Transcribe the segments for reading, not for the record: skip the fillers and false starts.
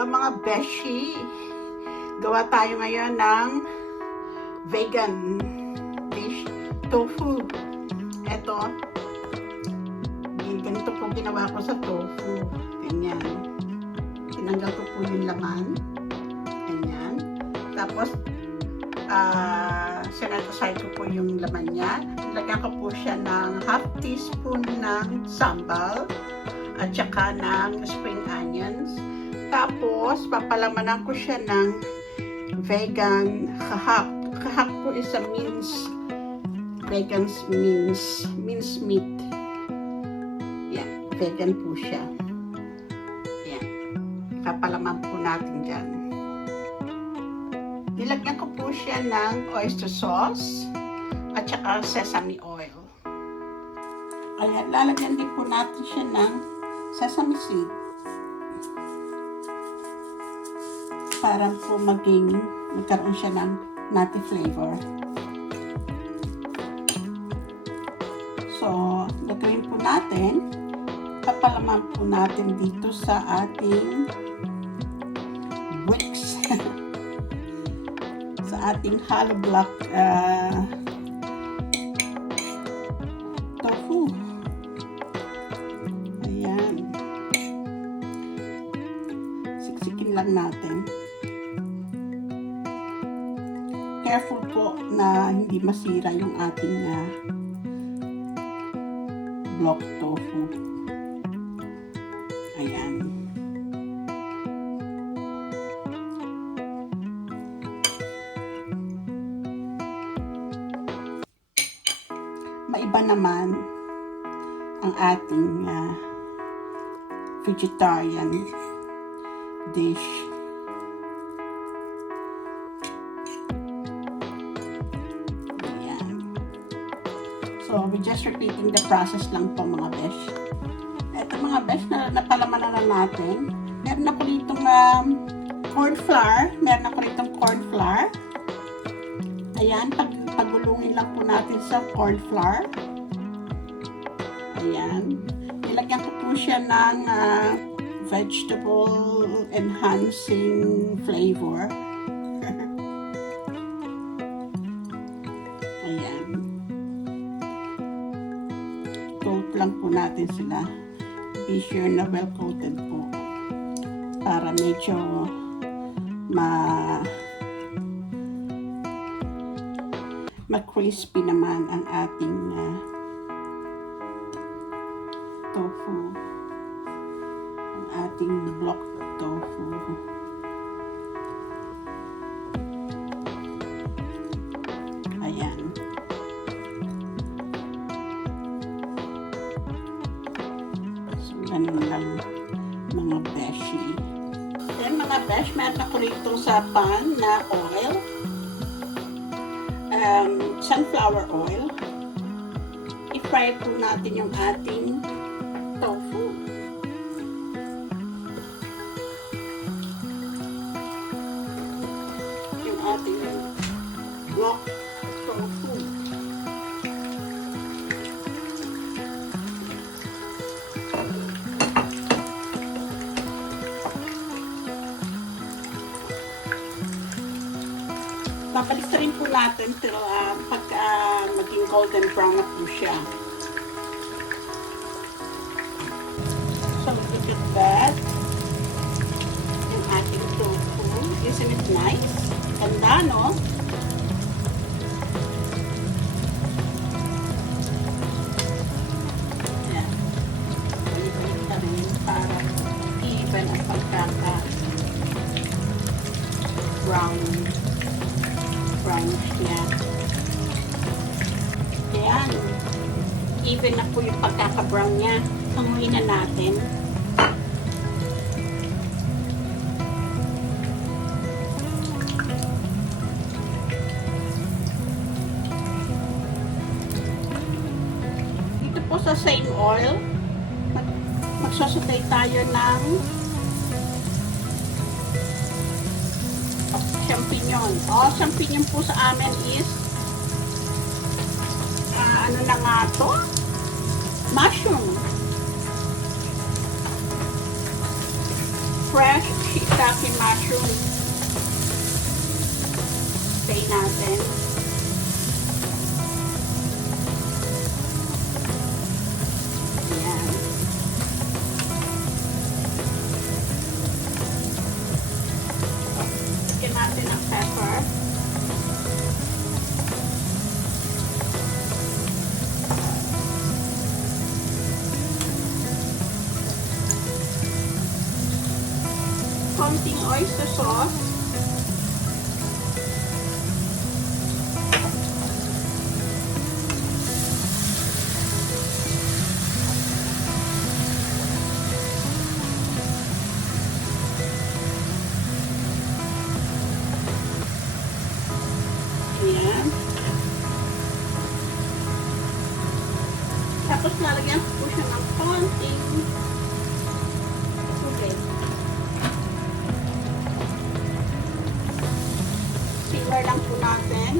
Hello mga beshi! Gawa tayo ngayon ng vegan dish, tofu. Eto, ganito po ginawa ko sa tofu. Ganyan. Tinanggal ko po yung laman. Ganyan. Tapos, sinatasay ko po yung laman niya. Nilagyan ko po siya ng half teaspoon ng sambal at saka ng spring onions. Tapos, papalamanan ko siya ng vegan kahak. Kahak po is a vegan mince meat. Yan, vegan po siya. Yan, papalaman po natin dyan. Nilagyan ko po siya ng oyster sauce at saka sesame oil. Ayan, lalagyan din po natin siya ng sesame seed. Para po magkaroon siya ng nutty flavor. So, gagawin po natin, papalaman po natin dito sa ating bricks. Sa ating hollow block tofu. Ayan. Siksikin lang natin. Careful po na hindi masira yung ating block tofu. Ayan. Maiba naman ang ating vegetarian dish. So, we're just repeating the process lang po mga besh. Ito mga besh na napalamanan na natin. Meron ako ditong corn flour. Ayan, pagulungin lang po natin sa corn flour. Ayan. Nilagyan ko po siya ng vegetable enhancing flavor. Ayan. Coat lang po natin sila. Be sure na well coated po. Para medyo ma-crispy naman ang ating tofu. Ang ating block tofu. Ayan. Ganun lang mga beshi. Then mga besh, meron ako rito sa pan na oil. Sunflower oil. I-fry po natin yung ating tofu. Yung ating block tofu. Papalis rin po natin till pagka maging golden brown na po siya. So, look at that. Yung ating tofu. Isn't it nice? Ganda, no? Yan. Balik-balik ka rin para even ang brownish niya. Ayan. Even na po yung pagkaka-brown niya. Hanguin na natin. Dito po sa same oil, magsasutay tayo ng champignon. Champignon po sa amin is ano na nga to? Mushroom. Fresh shita shiitake mushroom. Spray natin. Ayan. Lagyan natin ang pepper. Konting oyster sauce. Ayan. Tapos lalagyan ko siya ng konting tubig. Simmer lang po natin.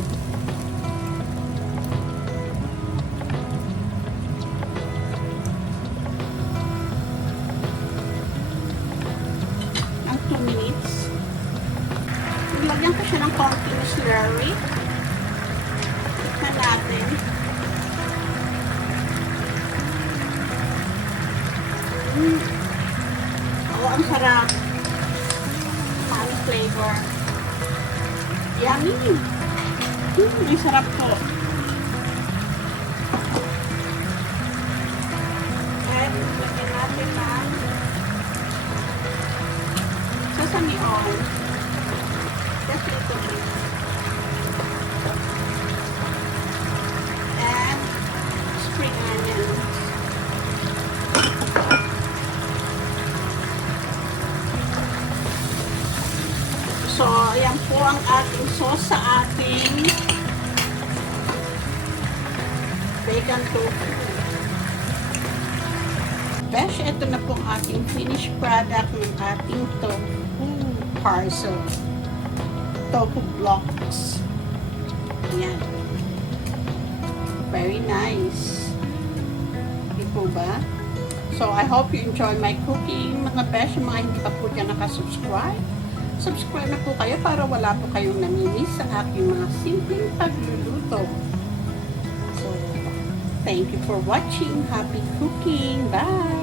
Ng 2 minutes. Lagyan ko siya ng konting slurry. Tikman natin. Oo, ang sarap. May flavor. Yummy! May sarap po. And lagyan natin ng sesame oil. Just a little bit. And spring onions. So, ayan po ang ating sauce sa ating vegan tofu. Besh, ito na po ang ating finished product ng ating tofu parcel. Tofu blocks. Ayan. Very nice. Di po ba? So, I hope you enjoy my cooking. Mga besh, mga hindi pa po dyan nakasubscribe. Subscribe na po kayo para wala po kayong namimiss sa aking mga simpleng pagluluto. So, thank you for watching. Happy cooking. Bye!